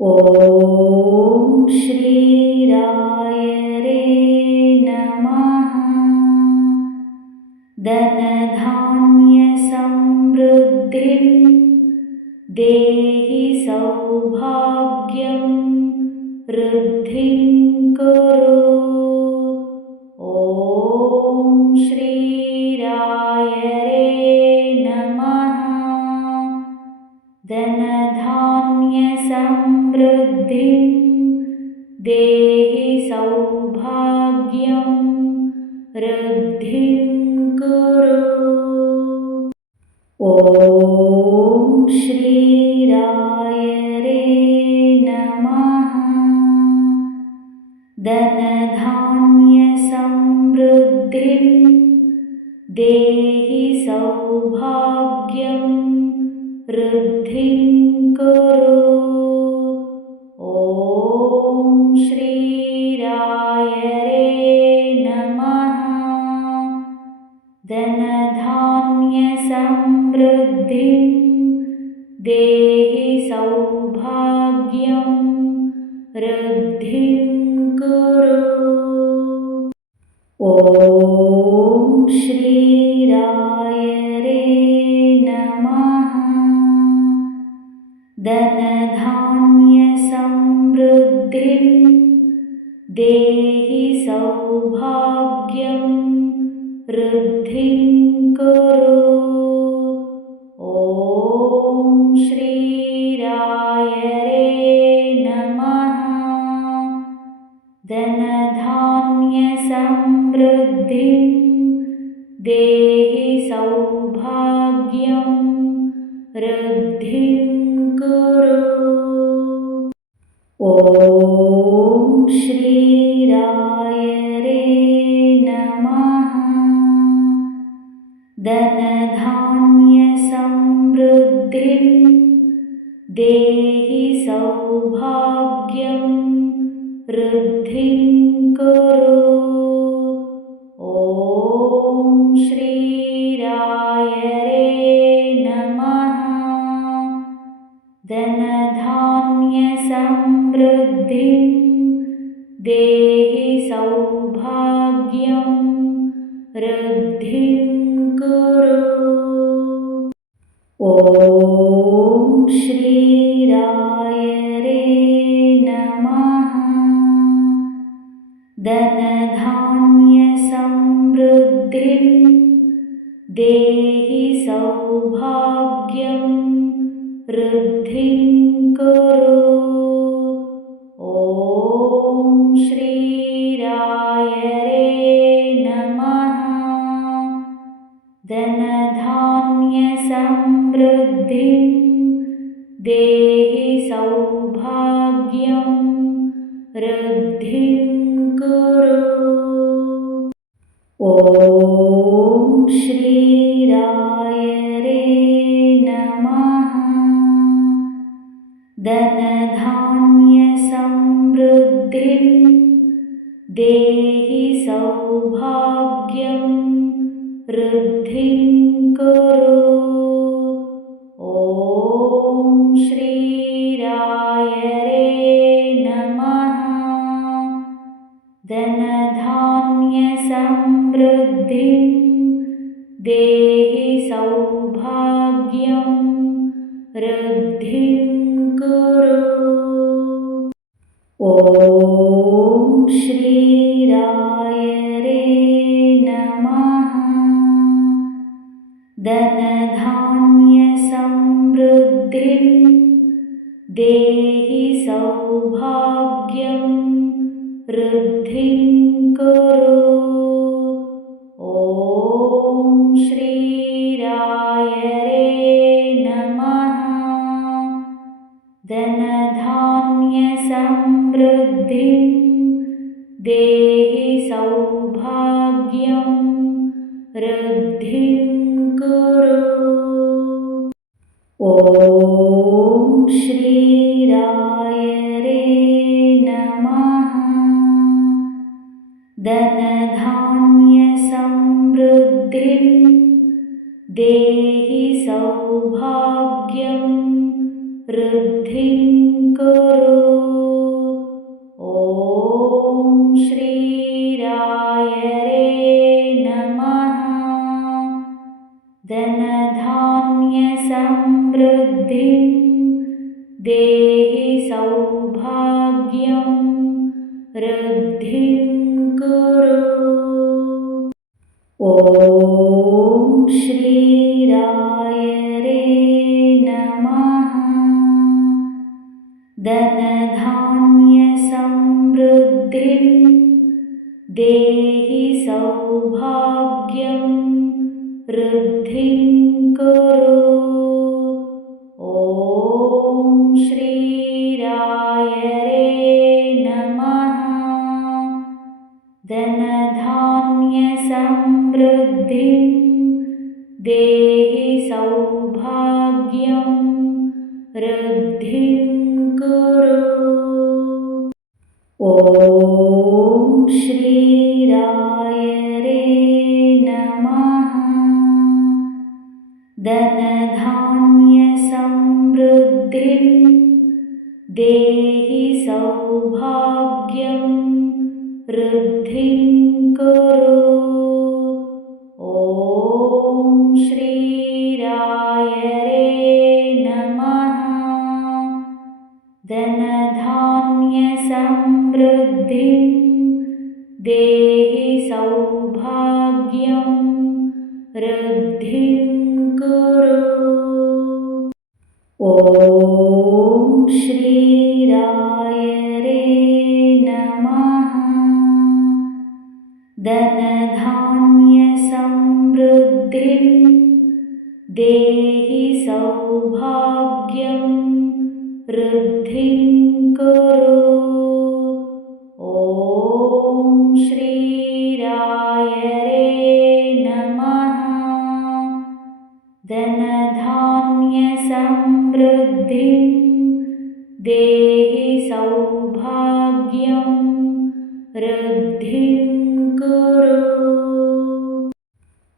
ॐ श्रीराय रे नमः। धनधान्यसमृद्धिं देहि सौभाग्यं वृद्धिं कुरु। ॐ श्रीराय रे नमः। धनधान्यसमृद्धिं देहि सौभाग्यं वृद्धिं कुरु। ॐ श्रीराय रे नमः। धनधान्यसमृद्धिं देहि सौभाग्यं वृद्धिं कुरु। ॐ श्रीराय रे नमः। धनधान्यसमृद्धिं देहि सौभाग्यं वृद्धिं कुरु। ॐ श्रीराय रे नमः। धनधान्यसमृद्धिं देहि सौभाग्यं वृद्धिं कुरु। ॐ श्रीराय रे नमः। धनधान्यसमृद्धिं देहि सौभाग्यं वृद्धिं कुरु। ॐ श्रीराय रे नमः। धनधान्यसमृद्धिं देहि सौभाग्यं वृद्धिं कुरु। ॐ श्रीराय रे नमः। धनधान्यसमृद्धिं देहि सौभाग्यं वृद्धिं कुरु। ॐ श्रीराय रे नमः। धनधान्यसमृद्धिं देहि सौभाग्यं वृद्धिं कुरु। ॐ श्रीराय रे नमः। धनधान्यसमृद्धिं देहि सौभाग्यं वृद्धिं कुरु। ॐ श्रीराय रे नमः। धनधान्यसमृद्धिं देहि सौभाग्यं वृद्धिं कुरु। ॐ श्रीराय रे नमः। धनधान्यसमृद्धिं देहि सौभाग्यं वृद्धिं कुरु। ॐ श्रीराय रे नमः। धनधान्यसमृद्धिं देहि सौभाग्यं वृद्धिं कुरु। ॐ श्रीराय रे नमः। धनधान्यसमृद्धिं देहि सौभाग्यं वृद्धिं कुरु। ॐ श्रीराय रे नमः। धनधान्यसमृद्धिं देहि सौभाग्यं वृद्धिं कुरु। देहि सौभाग्यं वृद्धिं कुरु। ॐ श्रीरायरे नमः। धनधान्यसमृद्धिं देहि सौभाग्यं वृद्धिं कुरु। ॐ श्रीरायरे नमः। धनधान्यसमृद्धिं देहि सौभाग्यं वृद्धिं कुरु। ॐ श्रीरायरे नमः। धनधान्यसमृद्धिं देहि सौभाग्यं वृद्धिं कुरु। ॐ श्रीरायरे नमः। धनधान्यसमृद्धिं देहि सौभाग्यं वृद्धिं कुरु। ॐ श्रीरायरे नमः। धनधान्यसमृद्धिं देहि सौभाग्यं वृद्धिं कुरु। ॐ श्रीरायरे नमः। धनधान्यसमृद्धिं देहि सौभाग्यं वृद्धिं कुरु।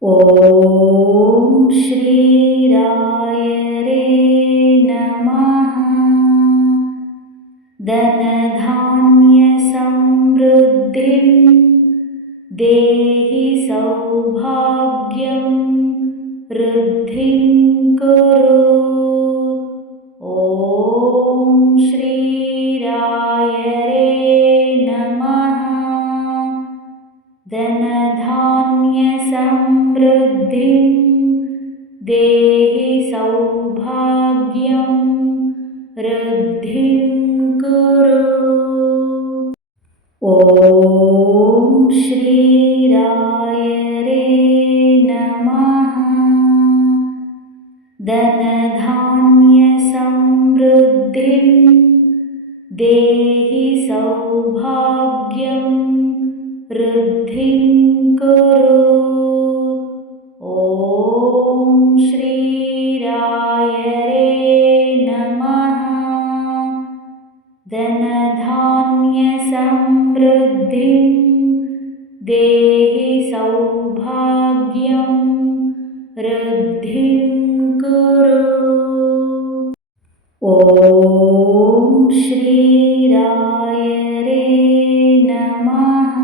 ॐ श्रीरायरे नमः। धनधान्यसमृद्धिं देहि सौभाग्यं वृद्धिं कुरु। ॐ श्रीरायरे नमः। धनधान्यसमृद्धिं देहि सौभाग्यं वृद्धिं कुरु। ॐ श्रीरायरे नमः। धनधान्यसमृद्धिं देहि सौभाग्यं वृद्धिं कुरु। ॐ श्रीरायरे नमः। धनधान्यसमृद्धिं देहि सौभाग्यं वृद्धिं कुरु। ॐ श्रीरायरे नमः।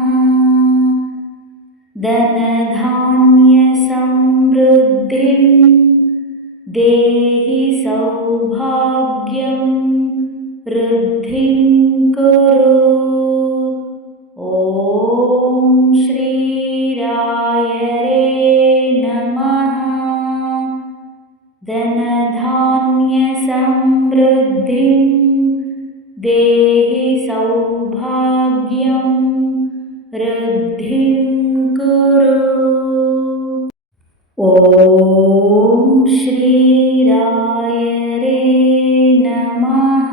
धनधान्यसमृद्धिं देहि सौभाग्यं वृद्धिं कुरु। ॐ श्रीरायरे नमः। धनधान्यसमृद्धिं देहि सौभाग्यं वृद्धिं कुरु। ॐ श्रीरायरे नमः।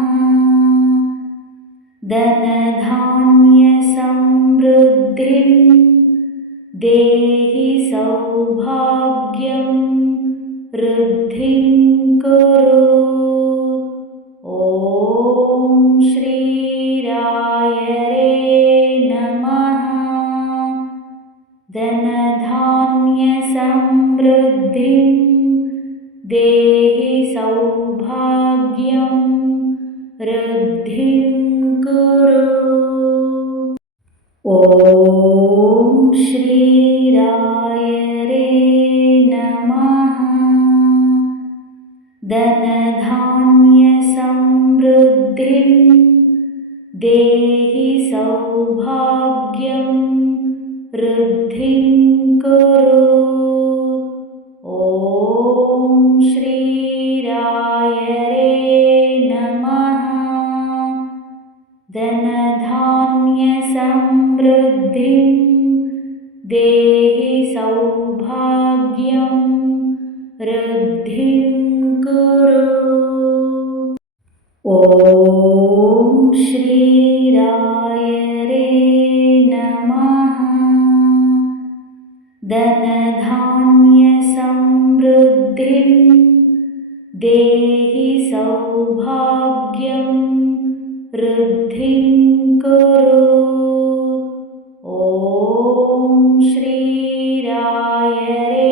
धनधान्यसमृद्धिं देहि सौभाग्यं वृद्धिं कुरु। ॐ श्रीरायरे नमः। धनधान्यसमृद्धिं देहि सौभाग्यं वृद्धिं कुरु। ॐ श्रीरायरे नमः। धनधान्यसमृद्धिं देहि सौभाग्यं वृद्धिं कुरु। ॐ श्रीरायरे नमः। धनधान्यसमृद्धिं देहि सौभाग्यं वृद्धिं कुरु। ॐ श्रीरायरे नमः। धनधान्यसमृद्धिं देहि सौभाग्यं वृद्धिं कुरु। ॐ श्रीरायरे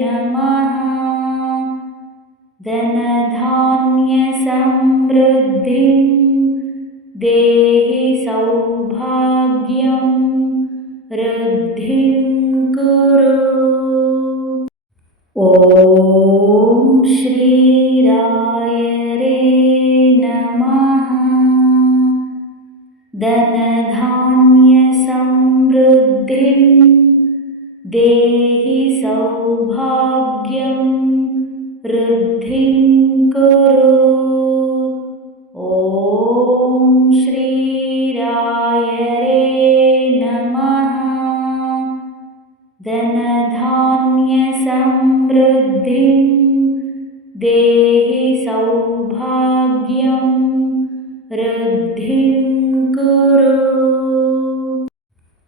नमः। धनधान्यसमृद्धिं देहि सौभाग्यं वृद्धिं कुरु। ॐ श्रीरायरे नमः। धनधान्यसमृद्धिं देहि सौभाग्यं वृद्धिं कुरु। ॐ श्रीरायरे नमः। धनधान्यसमृद्धिं देहि सौभाग्यं वृद्धिं कुरु।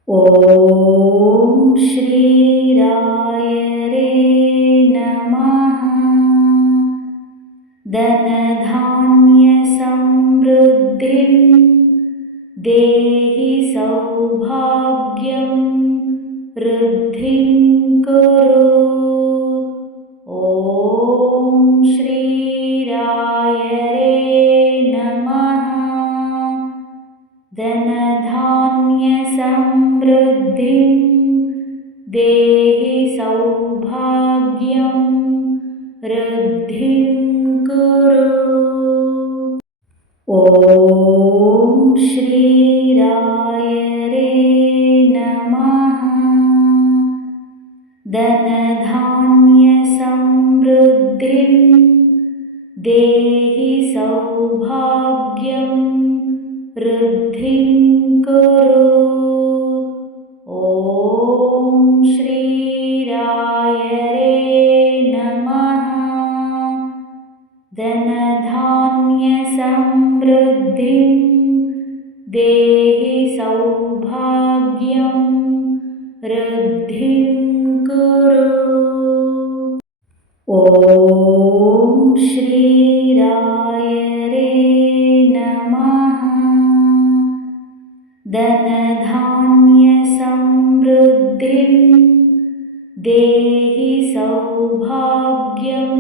ॐ श्रीरायरे नमः। धनधान्यसमृद्धिं देहि सौभाग्यं वृद्धिं कुरु। ॐ श्रीरायरे नमः। धनधान्यसमृद्धिं देहि सौभाग्यं वृद्धिं कुरु। ॐ श्रीरायरे नमः। धनधान्यसमृद्धिं देहि सौभाग्यं वृद्धिं कुरु। ॐ श्रीरायरे नमः। धनधान्यसमृद्धिं देहि सौभाग्यं वृद्धिं कुरु। ॐ श्रीरायरे नमः। धनधान्यसमृद्धिं देहि सौभाग्यं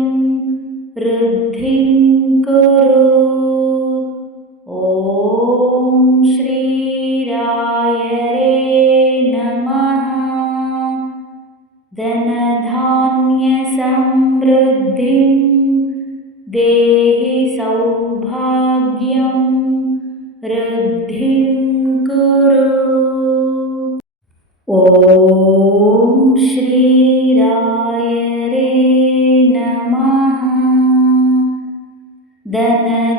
वृद्धिं कुरु। ॐ श्रीरायरे नमः। धनधान्यसमृद्धिं देहि सौभाग्यं वृद्धिं कुरु। ॐ श्रीरायरे नमः। धनधान्यसमृद्धिं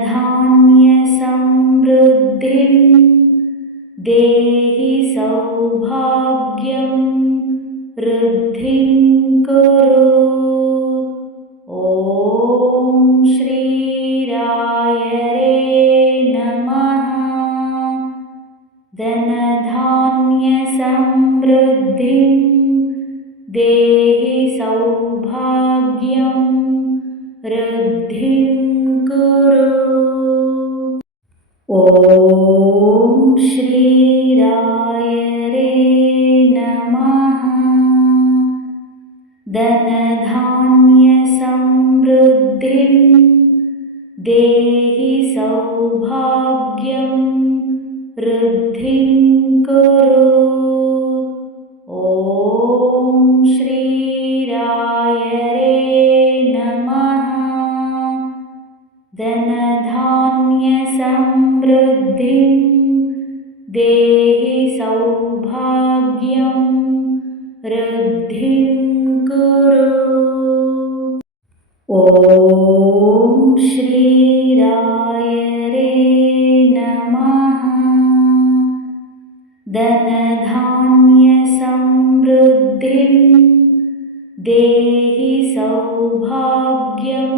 देहि सौभाग्यं वृद्धिं कुरु। ॐ श्रीरायरे नमः। धनधान्यसमृद्धिं देहि सौभाग्यं वृद्धिं कुरु। ॐ श्रीरायरे नमः। धनधान्यसमृद्धिं देहि सौभाग्यं वृद्धिं कुरु। ॐ श्रीरायरे नमः। धनधान्यसमृद्धिं समृद्धिं देहि सौभाग्यं वृद्धिं कुरु। ॐ श्रीरायरे नमः। धनधान्यसमृद्धिं देहि सौभाग्यं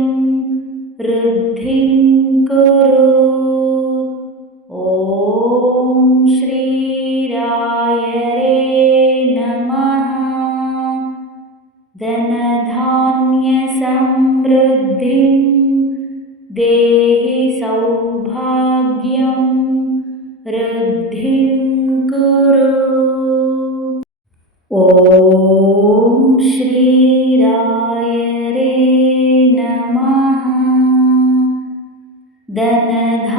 वृद्धिं कुरु। ॐ श्रीरायरे नमः। धनधान्यसमृद्धिं देहि सौभाग्यं वृद्धिं कुरु। ॐ श्रीरायरे नमः। धनधान्यसमृद्धिं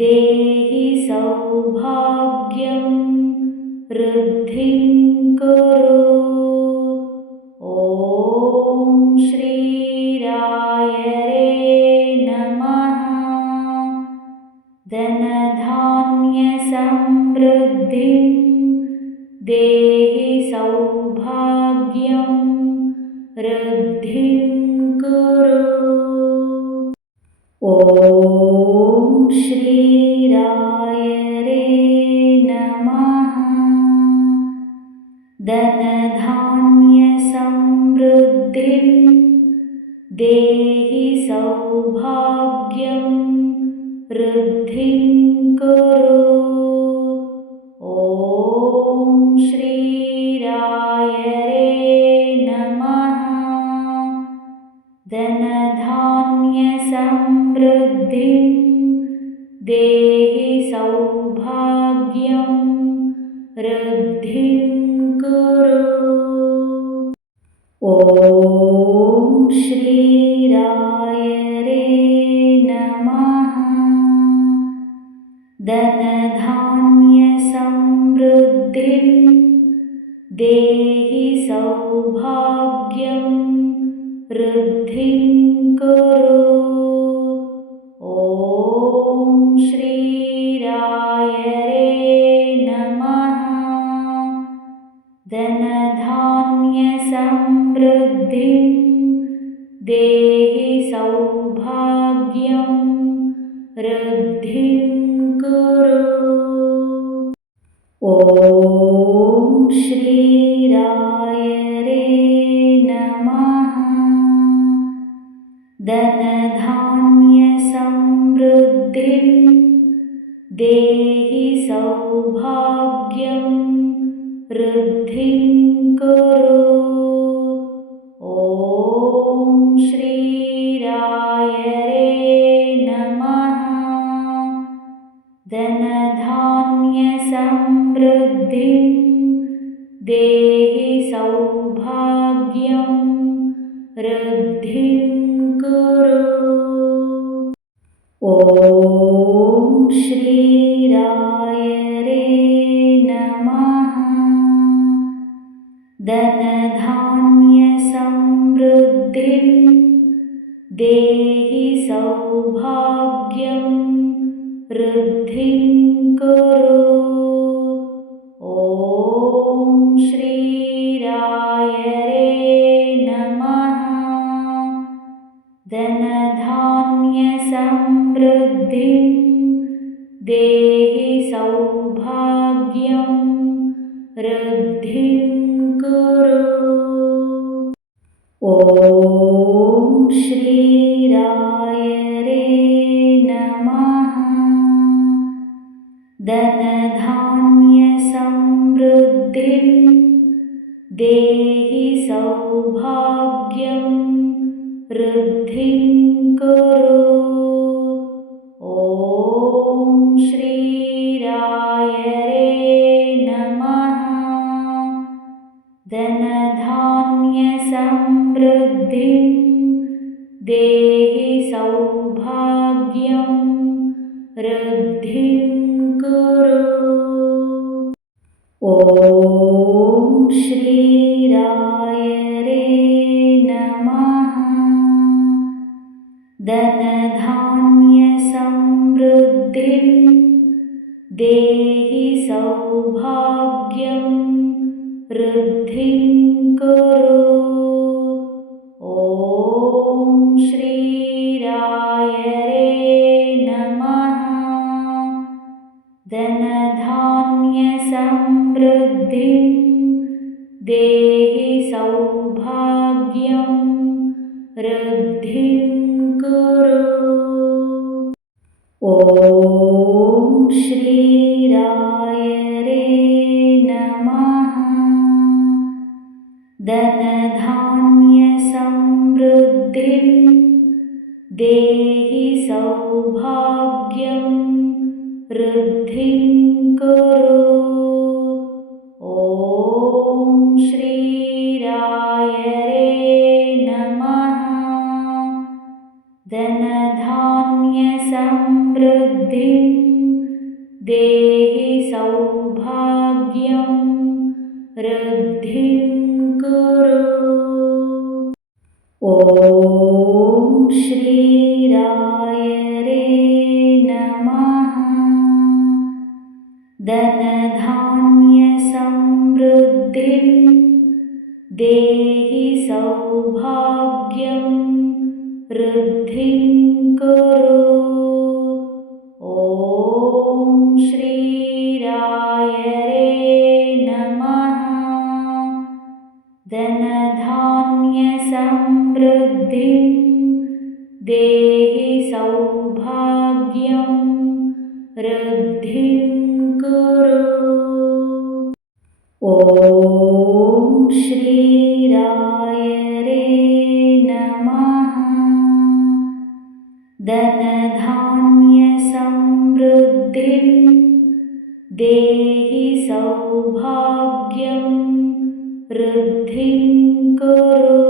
देहि सौभाग्यं वृद्धिं कुरु। ॐ श्रीरायरे नमः। धनधान्यसमृद्धिं देहि सौभाग्यं वृद्धिं कुरु। ॐ श्रीरायरे नमः। धनधान्यसमृद्धिं देहि सौभाग्यं वृद्धिं कुरु। ॐ श्रीरायरे नमः। धनधान्यसमृद्धिं देहि सौभाग्यं वृद्धिं कुरु। ॐ श्रीरायरे नमः। धनधान्यसमृद्धिं देहि सौभाग्यं वृद्धिं कुरु। ॐ श्रीरायरे नमः। धनधान्यसमृद्धिं देहि सौभाग्यं वृद्धिं कुरु। ॐ श्रीरायरे नमः। धनधान्यसमृद्धिं देहि सौभाग्यं वृद्धिं कुरु। ॐ श्रीरायरे नमः। धनधान्यसमृद्धिं देहि सौभाग्यं वृद्धिं कुरु। ॐ श्रीरायरे नमः। धनधान्यसमृद्धिं देहि सौभाग्यं वृद्धिं कुरु। ॐ श्रीरायरे नमः। धनधान्यसमृद्धिं देहि सौभाग्यं वृद्धिं कुरु। ॐ श्रीरायरे नमः। धनधान्यसमृद्धिं देहि सौभाग्यं वृद्धिं कुरु। ॐ श्रीरायरे नमः। धनधान्यसमृद्धिं देहि सौभाग्यं वृद्धिं कुरु। ॐ श्रीरायरे नमः। धनधान्यसमृद्धिं देहि सौभाग्यं वृद्धिं कुरु। ॐ श्रीरायरे नमः। धनधान्यसमृद्धिं देहि सौभाग्यं वृद्धिं कुरु। ॐ श्रीरायरे नमः। धनधान्यसमृद्धिं देहि सौभाग्यं वृद्धिं कुरु। ॐ श्रीरायरे नमः। धनधान्यसमृद्धिं देहि सौभाग्यं वृद्धिं कुरु। ॐ श्रीरायरे नमः। धनधान्यसमृद्धिं देहि सौभाग्यं वृद्धिं कुरु। ॐ श्रीरायरे नमः। धनधान्यसमृद्धिं देहि सौभाग्यं वृद्धिं कुरु। ॐ श्रीरायरे नमः। धनधान्यसमृद्धिं देहि सौभाग्यं वृद्धिं कुरु।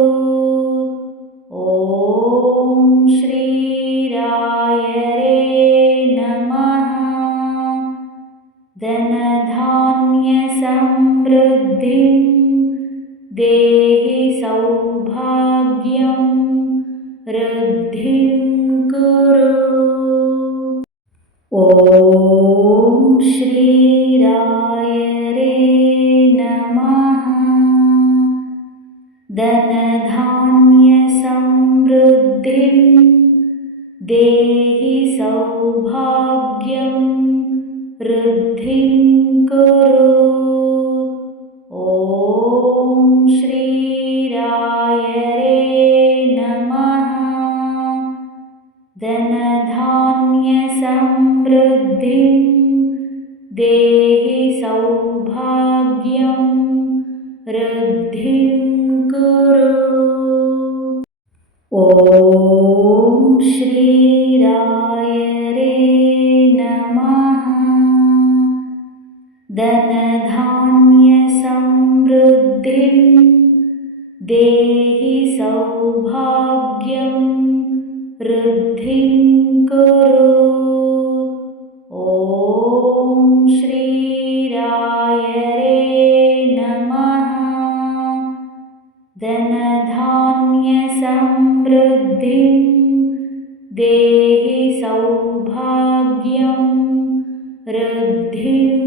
ॐ श्रीरायरे नमः। धनधान्यसमृद्धिं देहि सौभाग्यं वृद्धिं कुरु। ॐ श्रीरायरे नमः। धनधान्यसमृद्धिं देहि सौभाग्यं वृद्धिं कुरु। ॐ श्रीरायरे नमः। धनधान्यसमृद्धिं देहि सौभाग्यं वृद्धिं कुरु। ॐ श्रीरायरे नमः। धनधान्यसमृद्धिं देहि सौभाग्यं वृद्धिं कुरु। ॐ श्रीरायरे नमः। धनधान्यसमृद्धिं देहि सौभाग्यं वृद्धिं